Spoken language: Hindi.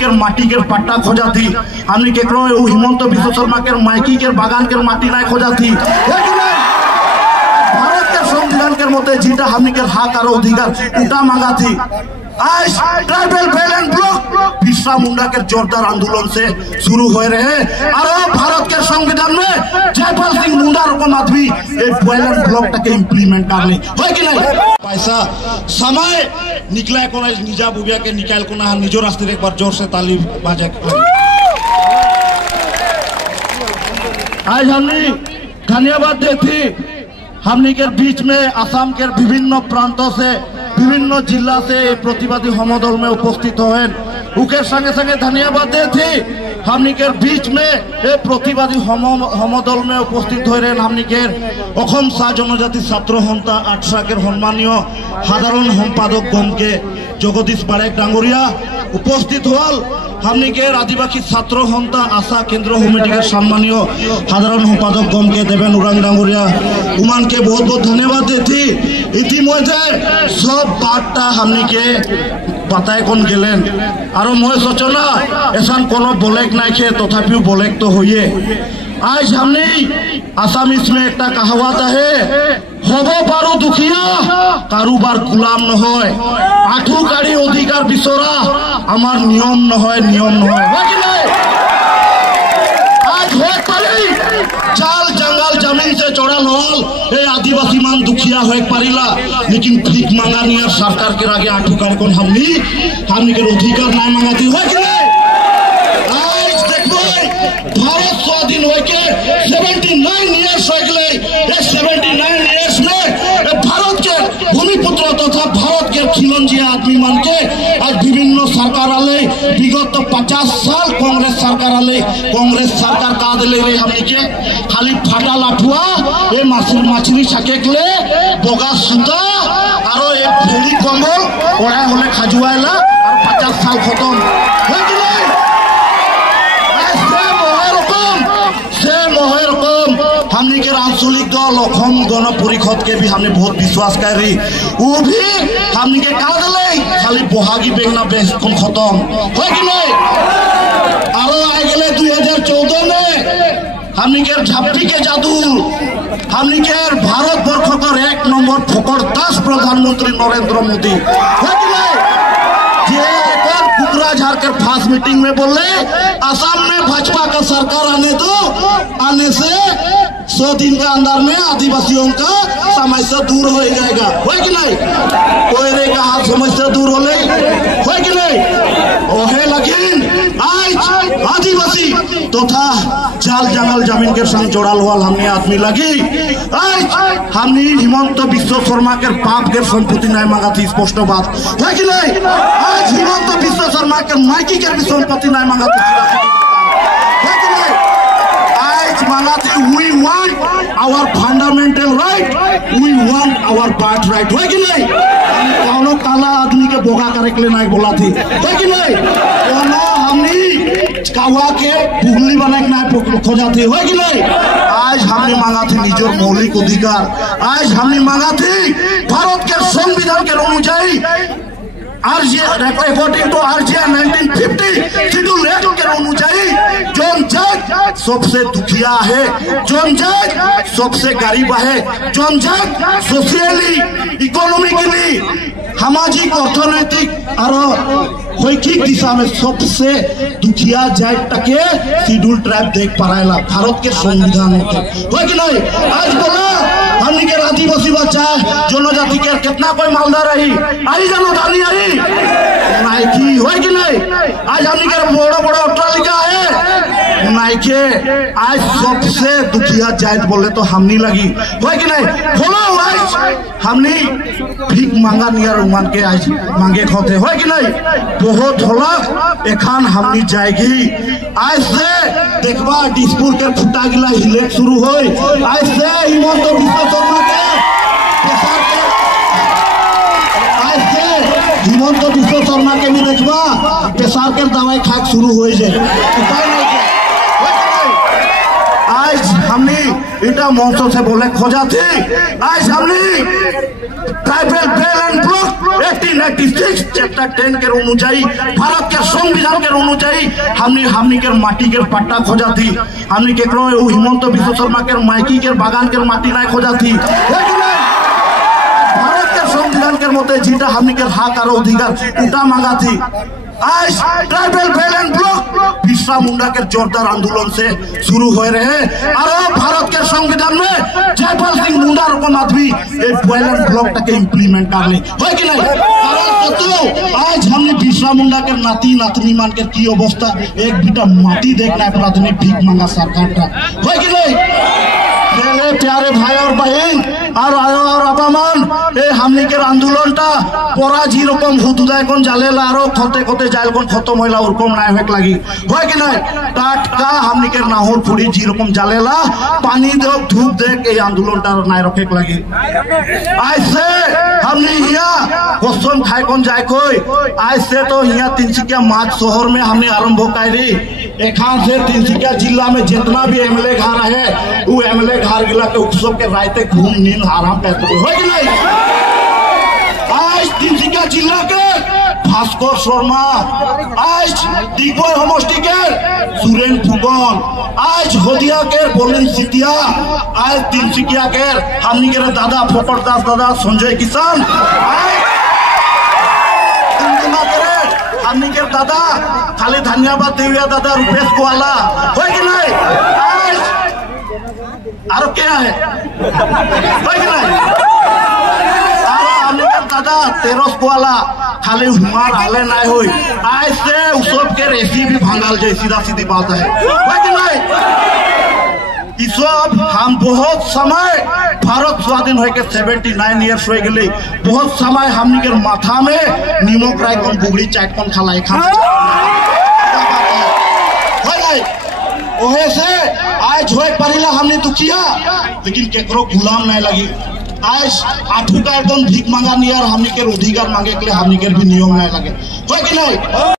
के माटी के पट्टा खोजा थी, हमने केकरो हिमंत विश्व शर्मा के माइकी के बागान के माटी ना खोजा थी। भारत के संविधान के मते जीता हमने के हक और अधिकार उठा मांगा थी। आज tribal balance block Birsa Munda के जोरदार आंदोलन से शुरू हो रहे हैं और भारत के संविधान में जयपाल सिंह मुंडा रकम आदमी बैलेंस ब्लॉक तक इम्प्लीमेंट कर ले है कि नहीं। पैसा समय निकला को निजा बुबिया के निकाल को ना निजो रास्ते एक बार जोर से ताली बाजे। आज हमने धन्यवाद देती हमने के बीच में असम के विभिन्न प्रांतों से विभिन्न जिला से प्रतिवादी हमदल में उपस्थित हुए उनके संगे संगे धन्यवाद देती हमने के बीच में प्रतिवादी हमदल में उपस्थित हो रहे हमने के सा जनजाति छात्र सन्था आठसा के सम्मानीय साधारण सम्पादक गमके जगदीश बारेक डांगरिया उपस्थित हल हमने के आदिवासी छात्र सन्था आशा केंद्र कमिटी के सम्मानीय साधारण सम्पादक गमके देवेन उरांग डांगरिया उमान के बहुत बहुत धन्यवाद देती इतिमध्ये सब बार्ता हमने के बताए कौन गेलें और मैं सोचना ऐसा कोनो बोलेक ना खे तथापि बोलेक तो होइए। आज हमने आसामीज में एक कहावत है हबो पारो दुखिया कारोबार गुलाम न होय आठू गाड़ी अधिकार बिचरा आमार नियम न होय नियम न होय। आज हो पारी चाल जंगल जमीन से चढ़ल हल ए आदिवासी मान दुखिया हो पारिला लेकिन भीख मांगा नहीं सरकार के आगे आठू गाड़ी कौन हमनी के अधिकार ना मांगाती हो कि नहीं। आज देखो भारत स्वाधीन हो के 79 इयर्स हो गए 79 इयर्स में भारत के भूमिपुत्र तथा भारत के खिलंजी आदमी मान के आज विभिन्न सरकार आले विगत 50 साल कांग्रेस सरकार आले कांग्रेस सरकार का दिले हमनी के खाली फाटा लाठुआ ए माछली साकेकले बगा सूता और ए फेरी कम्बल ओड़ा होले खाजुआला और 50 साल खत्म हो कि नहीं। हमने के आंचलिक दल गण परिषद के भी हमने बहुत विश्वास कर रही वो भी हमने के खाली बहागी बेगना बेस खत्म हो कि नहीं। और आ गए 2014 में हमने के झापी के जादू हमने के भारत वर्ष का 1 नंबर फोकड़ 10 प्रधानमंत्री नरेंद्र मोदी हो कि नहीं। कुकराझार के फास्ट मीटिंग में बोले असम में भाजपा का सरकार आने से 100 दिन के अंदर में आदिवासियों का समस्या दूर हो जाएगा हो कि नहीं। कोई रे का समस्या दूर हो कि नहीं ओहे लेकिन आज आदिवासी तथा चाल जंगल जमीन के संग जोड़ल हुआ हमने आदमी लगी आज हमने हिमंत विश्व शर्मा के बाप के संपत्ति नहीं मांगा थी स्पष्ट बात है कि नहीं। आज हिमंत विश्व शर्मा के माइकी के भी संपत्ति नहीं मांगा थी है कि नहीं। आज मांगा थी we want our fundamental right we want our birth right है कि नहीं। कौनो काला आदमी के बोगा करे के लिए नहीं बोला थी है कि नहीं। कौनो हमने कावा के पुगली बना के नहीं खोजा थी है कि नहीं। आज हमने मांगा थी निजो मौलिक अधिकार आज हमने मांगा थी भारत के संविधान के अनुसार according to RGI 1950 schedule act के अनुसार जोन जज सबसे दुखिया है जोन जज सबसे गरीब है जोन जज सोशियली इकोनॉमिकली सामाजिक अर्थनैतिक और शैक्षिक दिशा में सबसे दुखिया जाट के शेड्यूल ट्राइब देख पाएला भारत के संविधान में है कि नहीं। आज बोला हमने के आदिवासी बच्चा जनजाति के कितना कोई मालदार रही आई जनजाति आई नाइकी है कि नहीं। आज हमने के बड़ा बड़ा अट्टालिका है नाइके आज सबसे दुखिया जात बोले तो हमनी लगी है कि नहीं। बोलो आज हमने भीख मांगा नियर उमान के आज मांगे खोते है कि नहीं। बहुत होला एखान हमनी जाएगी आज से देखबा डिस्पुर के फुटा गिला हिले शुरू हो आज से हिमंत विश्व शर्मा के हिमंत विश्व शर्मा के भी देखबा प्रेशर के दवाई खाक शुरू हो जाए उपाय नहीं। आज हमने এটা মঞ্চ से बोले खोजा थी आज हमने tribal belt and block 1886 chapter 10 के अनुযায়ী भारत के संविधान के अनुযায়ী हमने के माटी के पट्टा खोजा थी हमने के हिमंत विश्व शर्मा के माइकी के बागान के माटी ना खोजा थी भारत के संविधान के मते जीटा हमने के हक और अधिकार उठा मांगा थी आज tribal belt and block Birsa Munda के जोरदार आंदोलन से शुरू हो रहे हैं और भारत के संविधान में जयपाल सिंह मुंडा रकम आदमी ये बेल एंड ब्लॉक तक इम्प्लीमेंट कर ले हो कि नहीं तो आज हमने बिरसा मुंडा के नाती नातनी मान के की अवस्था एक बीटा माटी देखना है प्राथमिक भीख मांगा सरकार का हो कि नहीं मेरे प्यारे भाई और बहन और अबामान ए हमनी के आंदोलनटा परा जी रकम हुदुदाय कोन जालेला आरो खते खते जाल कोन खत्म होइला ओरकम ना होक लागि होय कि नहीं टाटका हमनी के नाहुर फुड़ी जी रकम जालेला पानी दे धूप दे के आंदोलनटा नाय रखेक लागि आज से हमनी हिया कसम खाय कोन जाय कोई आज से तो हिया तिनसिकिया माछ शहर में हमने आरंभ कायरी एखान से तिनसिकिया जिला में जितना भी एमएलए घर है वो एमएलए घर गिला के उत्सव के रायते घूम नींद आराम करते हो कि नहीं आज तिनसिकिया जिला के भास्कर शर्मा आज दिग्बय समष्टि के सुरेन फुकन आज होदिया के बोलेन सिटिया आज तिनसिकिया के हमनी के दादा फोकट दास दादा संजय किसान हमनी के दादा खाली धन्यवाद देविया दादा रुपेश गोवाला हो कि नहीं और क्या है दादा तेरस वाला खाली हुमार हाले ना हो आज से उसब के रेसिपी भांगल जाए सीधा सीधी बात है नहीं सब हम बहुत समय भारत स्वाधीन हो के 79 इयर्स हो गए बहुत समय हमनी के माथा में नीमक राय कौन बुगड़ी चाट कौन खलाई खा ओहे से आज होए परिला हमने दुखिया लेकिन केकरो गुलाम नहीं लगी आज आठू का एकदम भीख मांगा नहीं और हमने के अधिकार मांगे के लिए हमने के भी नियम नहीं लगे हो कि नहीं।